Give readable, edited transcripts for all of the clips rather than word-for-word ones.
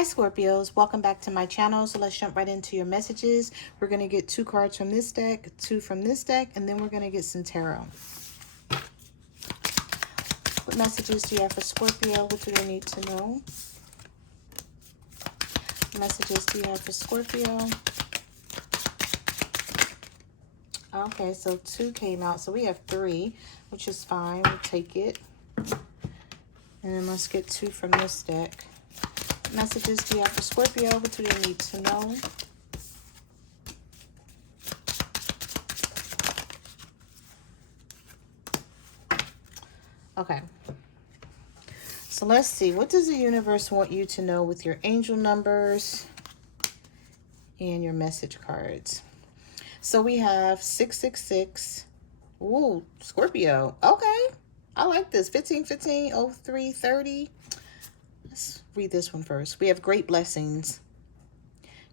Hi Scorpios, welcome back to my channel. So let's jump right into your messages. We're going to get 2 cards from this deck, 2 from this deck, and then we're going to get some tarot. What messages do you have for Scorpio? What do they need to know? What messages do you have for Scorpio? Okay, so 2 came out. So we have 3, which is fine. We'll take it. And then let's get 2 from this deck. What messages do you have for Scorpio? What do they need to know? Okay. So let's see. What does the universe want you to know with your angel numbers and your message cards? So we have 666. Ooh, Scorpio. Okay. I like this. 15, 15, 03, 30. Let's read this one first. We have great blessings.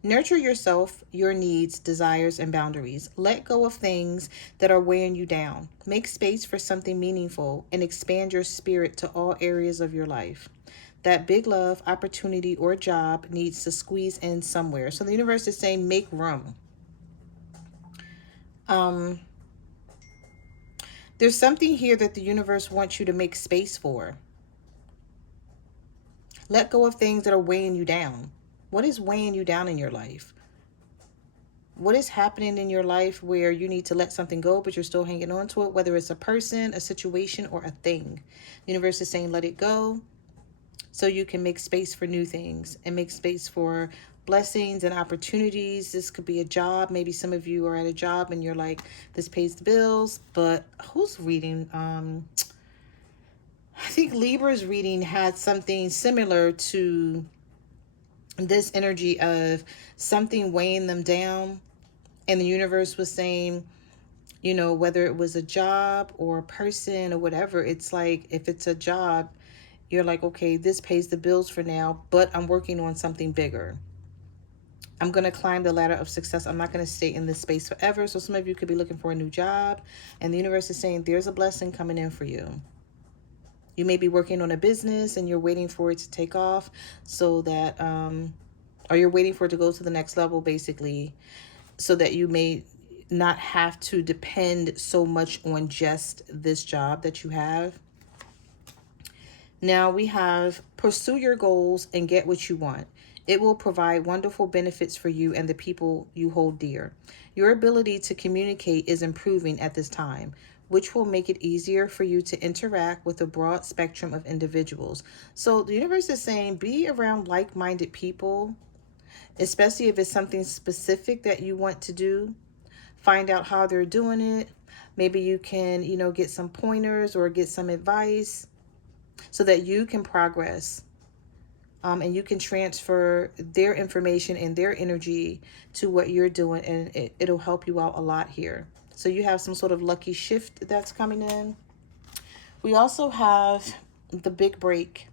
Nurture yourself, your needs, desires, and boundaries. Let go of things that are weighing you down. Make space for something meaningful and expand your spirit to all areas of your life. That big love, opportunity, or job needs to squeeze in somewhere. So the universe is saying make room. There's something here that the universe wants you to make space for. Let go of things that are weighing you down. What is weighing you down in your life? What is happening in your life where you need to let something go, but you're still hanging on to it, whether it's a person, a situation, or a thing? The universe is saying let it go so you can make space for new things and make space for blessings and opportunities. This could be a job. Maybe some of you are at a job and you're like, this pays the bills, but who's reading? I think Libra's reading had something similar to this energy of something weighing them down. And the universe was saying, you know, whether it was a job or a person or whatever, it's like, if it's a job, you're like, okay, this pays the bills for now, but I'm working on something bigger. I'm going to climb the ladder of success. I'm not going to stay in this space forever. So some of you could be looking for a new job, and the universe is saying there's a blessing coming in for you. You may be working on a business and you're waiting for it to take off so that, or you're waiting for it to go to the next level, basically, so that you may not have to depend so much on just this job that you have. Now we have pursue your goals and get what you want. It will provide wonderful benefits for you and the people you hold dear. Your ability to communicate is improving at this time, which will make it easier for you to interact with a broad spectrum of individuals. So the universe is saying be around like-minded people, especially if it's something specific that you want to do. Find out how they're doing it. Maybe you can, you know, get some pointers or get some advice so that you can progress. And you can transfer their information and their energy to what you're doing, and it'll help you out a lot here. So you have some sort of lucky shift that's coming in. We also have the big break.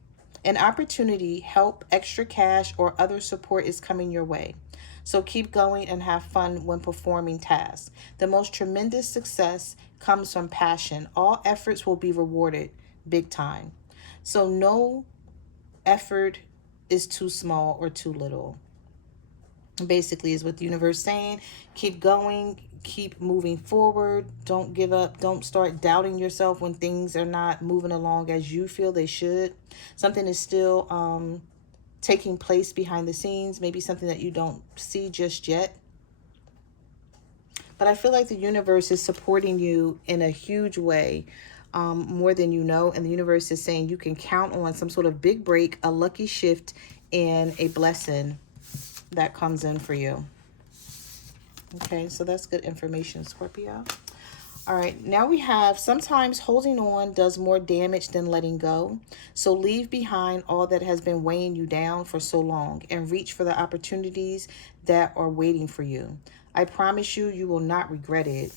An opportunity, help, extra cash, or other support is coming your way. So keep going and have fun when performing tasks. The most tremendous success comes from passion. All efforts will be rewarded big time. So no effort is too small or too little. Basically is what the universe is saying. Keep going, keep moving forward. Don't give up. Don't start doubting yourself when things are not moving along as you feel they should. Something is still taking place behind the scenes, maybe something that you don't see just yet. But I feel like the universe is supporting you in a huge way, more than you know. And the universe is saying you can count on some sort of big break, a lucky shift, and a blessing that comes in for you. Okay, so that's good information, Scorpio. All right, now we have sometimes holding on does more damage than letting go. So leave behind all that has been weighing you down for so long and reach for the opportunities that are waiting for you. I promise you, you will not regret it.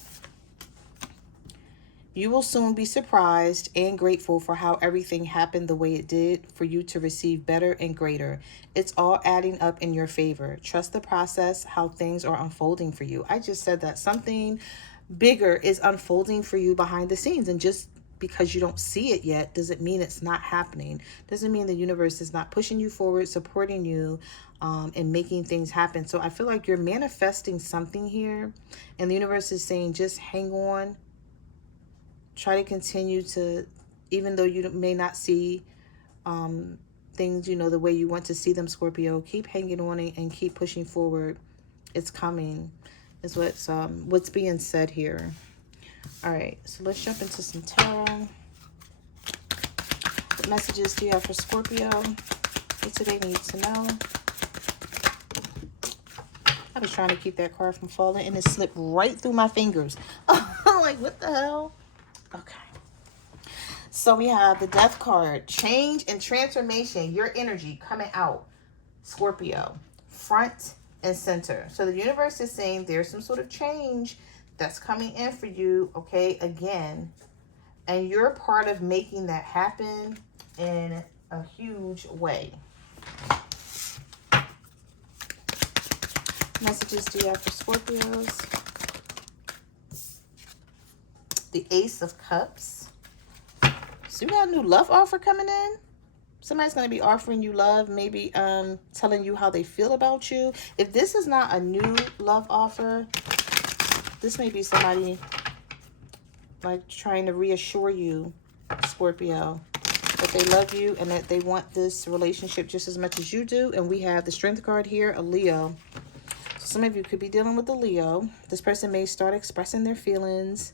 You will soon be surprised and grateful for how everything happened the way it did for you to receive better and greater. It's all adding up in your favor. Trust the process, how things are unfolding for you. I just said that something bigger is unfolding for you behind the scenes, and just because you don't see it yet doesn't mean it's not happening. Doesn't mean the universe is not pushing you forward, supporting you, and making things happen. So I feel like you're manifesting something here, and the universe is saying just hang on. Try to continue to, even though you may not see things, the way you want to see them, Scorpio, keep hanging on and keep pushing forward. It's coming, is what's being said here. All right, so let's jump into some tarot. What messages do you have for Scorpio? What do they need to know? I was trying to keep that card from falling, and it slipped right through my fingers. Like, what the hell? Okay. So we have the Death card. Change and transformation. Your energy coming out. Scorpio. Front and center. So the universe is saying there's some sort of change that's coming in for you, okay, again. And you're part of making that happen in a huge way. Messages do you have for Scorpios? The Ace of Cups. So you got a new love offer coming in. Somebody's going to be offering you love, maybe telling you how they feel about you. If this is not a new love offer, this may be somebody like trying to reassure you, Scorpio, that they love you and that they want this relationship just as much as you do. And we have the Strength card here, a Leo. So some of you could be dealing with a Leo. This person may start expressing their feelings.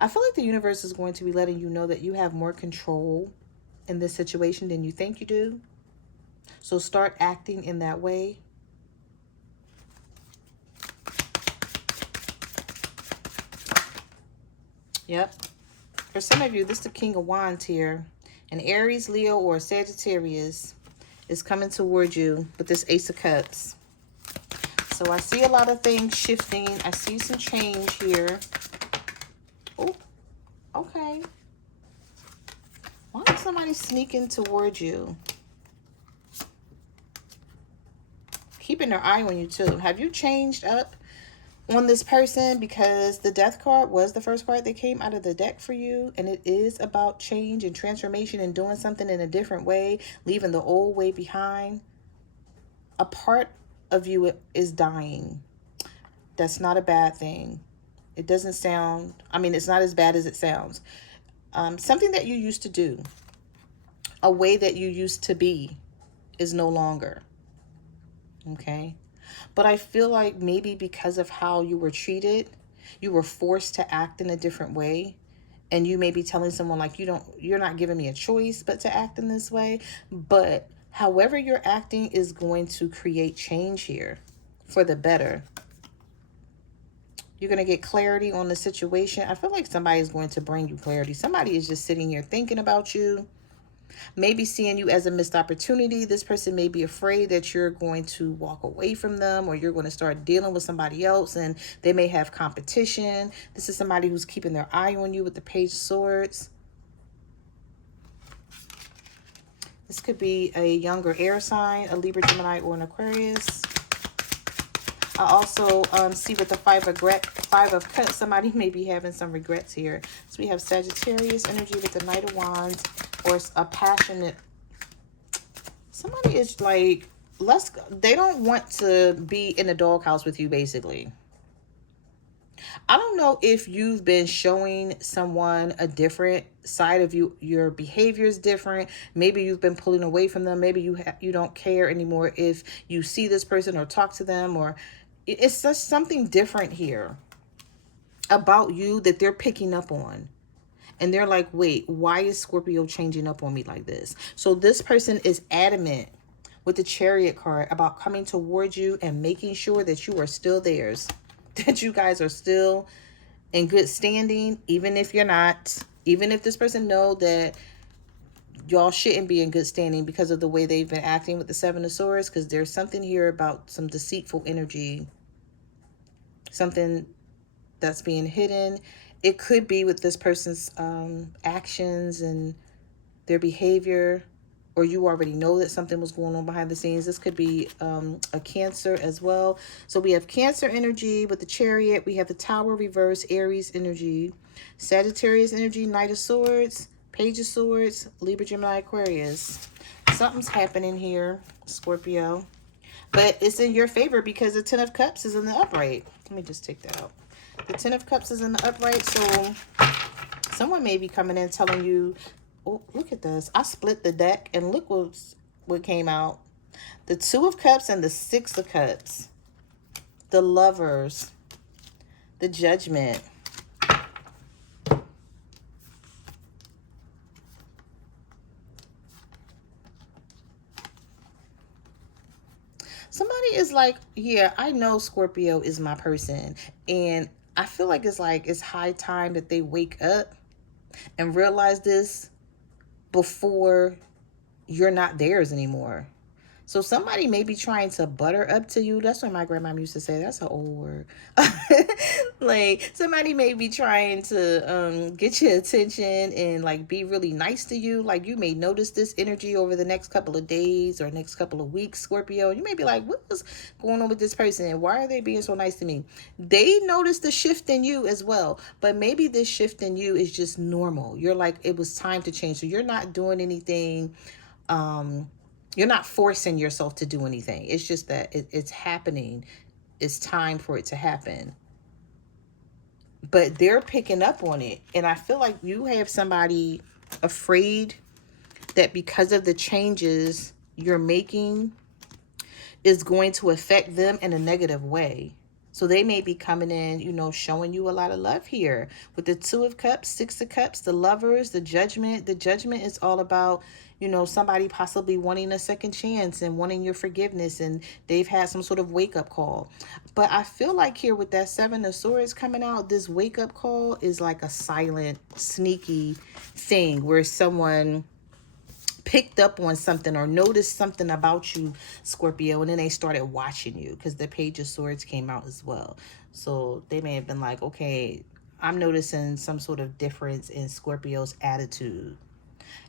I feel like the universe is going to be letting you know that you have more control in this situation than you think you do. So start acting in that way. Yep. For some of you, this is the King of Wands here. An Aries, Leo, or Sagittarius is coming towards you with this Ace of Cups. So I see a lot of things shifting. I see some change here. Oh, okay. Why is somebody sneaking towards you? Keeping their eye on you too. Have you changed up on this person? Because the Death card was the first card that came out of the deck for you. And it is about change and transformation and doing something in a different way. Leaving the old way behind. A part of you is dying. That's not a bad thing. It doesn't sound, it's not as bad as it sounds. Something that you used to do, a way that you used to be, is no longer. Okay? But I feel like maybe because of how you were treated, you were forced to act in a different way. And you may be telling someone like, you're not giving me a choice but to act in this way. But however you're acting is going to create change here for the better. You're going to get clarity on the situation. I feel like somebody is going to bring you clarity. Somebody is just sitting here thinking about you, maybe seeing you as a missed opportunity. This person may be afraid that you're going to walk away from them, or you're going to start dealing with somebody else and they may have competition. This is somebody who's keeping their eye on you with the Page of Swords. This could be a younger air sign, a Libra, Gemini, or an Aquarius. I also see with the Five of Cups, somebody may be having some regrets here. So we have Sagittarius energy with the Knight of Wands, or a passionate. Somebody is like, they don't want to be in the doghouse with you, basically. I don't know if you've been showing someone a different side of you. Your behavior is different. Maybe you've been pulling away from them. Maybe you don't care anymore if you see this person or talk to them, or it's just something different here about you that they're picking up on. And they're like, wait, why is Scorpio changing up on me like this? So this person is adamant with the Chariot card about coming towards you and making sure that you are still theirs. That you guys are still in good standing, even if you're not. Even if this person know that y'all shouldn't be in good standing because of the way they've been acting with the Seven of Swords. Because there's something here about some deceitful energy. Something that's being hidden. It could be with this person's actions and their behavior. or you already know that something was going on behind the scenes. This could be a Cancer as well. So we have Cancer energy with the Chariot. We have the Tower reverse, Aries energy, Sagittarius energy, Knight of Swords, Page of Swords, Libra, Gemini, Aquarius. Something's happening here, Scorpio. But it's in your favor because the Ten of Cups is in the upright. Let me just take that out. The Ten of Cups is in the upright, so someone may be coming in telling you, oh, look at this. I split the deck and look what came out. The Two of Cups and the Six of Cups. The Lovers. The Judgment. Somebody is like, yeah, I know Scorpio is my person. And I feel like it's high time that they wake up and realize this before you're not theirs anymore. So somebody may be trying to butter up to you. That's what my grandma used to say. That's an old word. Like somebody may be trying to get your attention and like be really nice to you. Like you may notice this energy over the next couple of days or next couple of weeks, Scorpio. You may be like, what's going on with this person? Why are they being so nice to me? They notice the shift in you as well. But maybe this shift in you is just normal. You're like, it was time to change. So you're not doing anything you're not forcing yourself to do anything. It's just that it's happening. It's time for it to happen. But they're picking up on it. And I feel like you have somebody afraid that because of the changes you're making is going to affect them in a negative way. So they may be coming in, you know, showing you a lot of love here. With the Two of Cups, Six of Cups, the Lovers, the Judgment. The Judgment is all about, you know, somebody possibly wanting a second chance and wanting your forgiveness. And they've had some sort of wake-up call. But I feel like here with that Seven of Swords coming out, this wake-up call is like a silent, sneaky thing where someone picked up on something or noticed something about you, Scorpio, and then they started watching you because the Page of Swords came out as well. So they may have been like, okay, I'm noticing some sort of difference in Scorpio's attitude.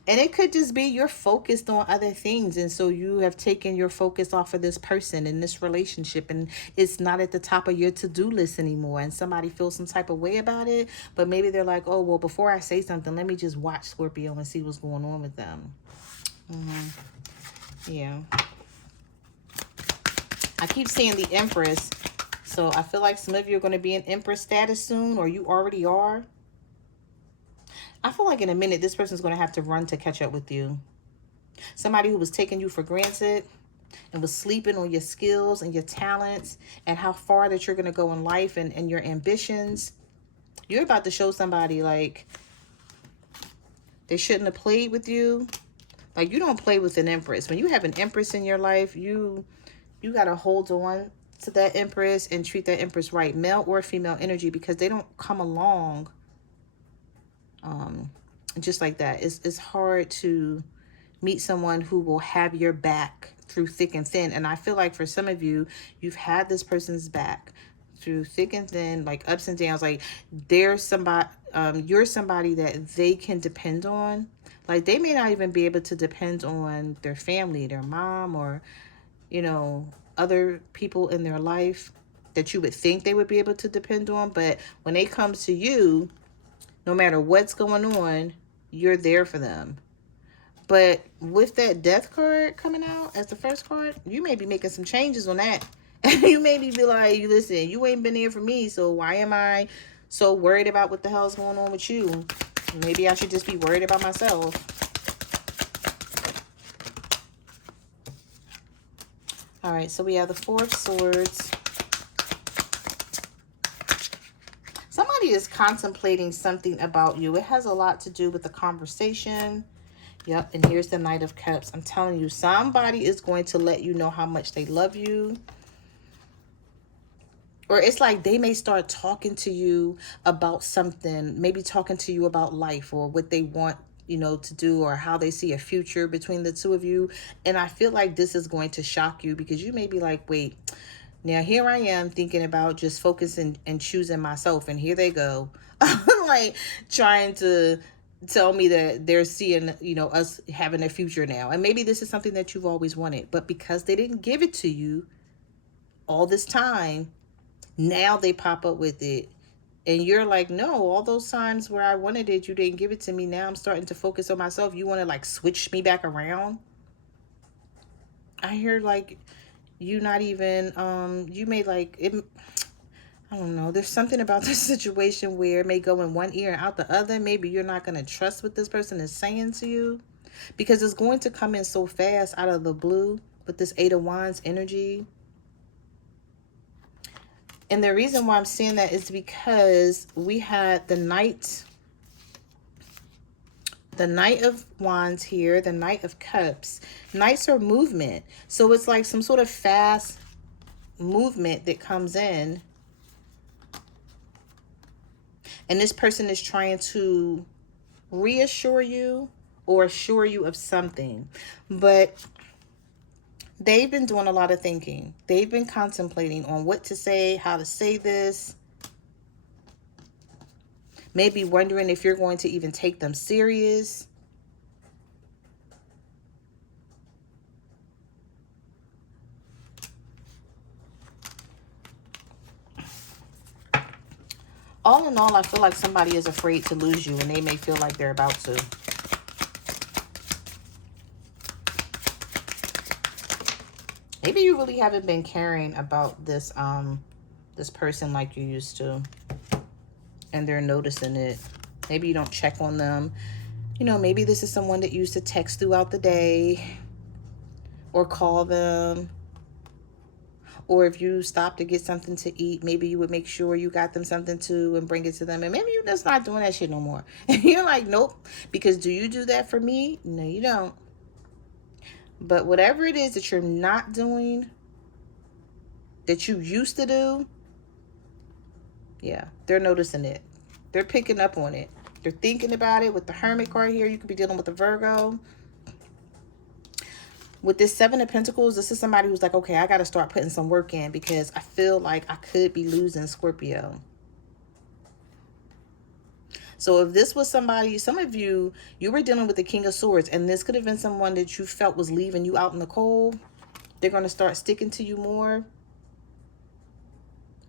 And it could just be you're focused on other things. And so you have taken your focus off of this person in this relationship. And it's not at the top of your to-do list anymore. And somebody feels some type of way about it. But maybe they're like, oh, well, before I say something, let me just watch Scorpio and see what's going on with them. Yeah. I keep seeing the Empress. So I feel like some of you are going to be in Empress status soon. Or you already are. I feel like in a minute, this person's going to have to run to catch up with you. Somebody who was taking you for granted and was sleeping on your skills and your talents and how far that you're going to go in life and your ambitions. You're about to show somebody like they shouldn't have played with you. Like you don't play with an Empress. When you have an Empress in your life, you got to hold on to that Empress and treat that Empress right. Male or female energy, because they don't come along just like that. It's hard to meet someone who will have your back through thick and thin. And I feel like for some of you, you've had this person's back through thick and thin, like ups and downs. Like there's somebody, you're somebody that they can depend on. Like they may not even be able to depend on their family, their mom, or, you know, other people in their life that you would think they would be able to depend on. But when they come to you, no matter what's going on, you're there for them. But with that Death card coming out as the first card, you may be making some changes on that. You may be like, listen, you ain't been there for me, so why am I so worried about what the hell's going on with you? Maybe I should just be worried about myself. All right, so we have the Four of Swords. Somebody is contemplating something about you. It has a lot to do with the conversation. Yep, and here's the Knight of Cups. I'm telling you, somebody is going to let you know how much they love you. Or it's like they may start talking to you about something, maybe talking to you about life or what they want, you know, to do, or how they see a future between the two of you. And I feel like this is going to shock you because you may be like, wait, now here I am thinking about just focusing and choosing myself. And here they go, like trying to tell me that they're seeing, you know, us having a future now. And maybe this is something that you've always wanted, but because they didn't give it to you all this time, now they pop up with it. And you're like, no, all those times where I wanted it, you didn't give it to me. Now I'm starting to focus on myself. You want to like switch me back around? I hear like you not even, you may like it. I don't know. There's something about this situation where it may go in one ear and out the other. Maybe you're not going to trust what this person is saying to you because it's going to come in so fast out of the blue with this Eight of Wands energy. And the reason why I'm saying that is because we had the Knight of Wands here, the Knight of Cups. Knights are movement. So it's like some sort of fast movement that comes in. And this person is trying to reassure you or assure you of something. But they've been doing a lot of thinking. They've been contemplating on what to say, how to say this. Maybe wondering if you're going to even take them serious. All in all, I feel like somebody is afraid to lose you and they may feel like they're about to. Maybe you really haven't been caring about this this person like you used to. And they're noticing it. Maybe you don't check on them. You know, maybe this is someone that used to text throughout the day or call them. Or if you stop to get something to eat, maybe you would make sure you got them something to and bring it to them. And maybe you're just not doing that shit no more. And you're like, nope. Because do you do that for me? No, you don't. But whatever it is that you're not doing, that you used to do, yeah, they're noticing it. They're picking up on it. They're thinking about it. With the Hermit card here, you could be dealing with a Virgo. With this Seven of Pentacles, this is somebody who's like, okay, I got to start putting some work in because I feel like I could be losing Scorpio. So if this was somebody, some of you, you were dealing with the King of Swords, and this could have been someone that you felt was leaving you out in the cold. They're going to start sticking to you more,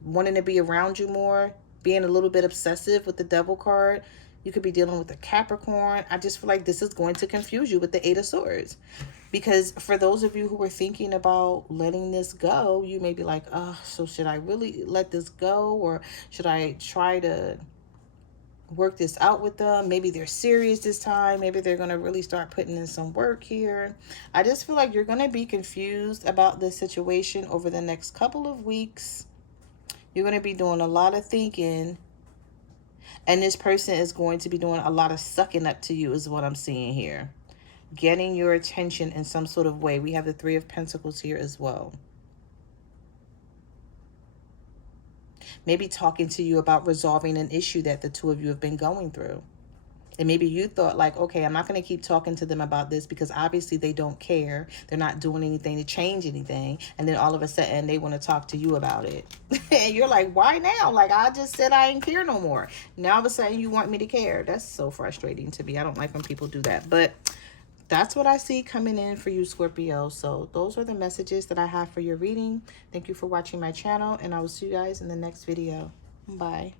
wanting to be around you more, being a little bit obsessive with the Devil card. You could be dealing with a Capricorn. I just feel like this is going to confuse you with the Eight of Swords. Because for those of you who are thinking about letting this go, you may be like, oh, so should I really let this go? Or should I try to work this out with them? Maybe they're serious this time. Maybe they're going to really start putting in some work here. I just feel like you're going to be confused about this situation over the next couple of weeks. You're going to be doing a lot of thinking. And this person is going to be doing a lot of sucking up to you is what I'm seeing here. Getting your attention in some sort of way. We have the Three of Pentacles here as well. Maybe talking to you about resolving an issue that the two of you have been going through. And maybe you thought like, okay, I'm not going to keep talking to them about this because obviously they don't care. They're not doing anything to change anything. And then all of a sudden they want to talk to you about it. And you're like, why now? Like, I just said I didn't care no more. Now all of a sudden you want me to care. That's so frustrating to me. I don't like when people do that. But that's what I see coming in for you, Scorpio. So those are the messages that I have for your reading. Thank you for watching my channel, and I will see you guys in the next video. Bye.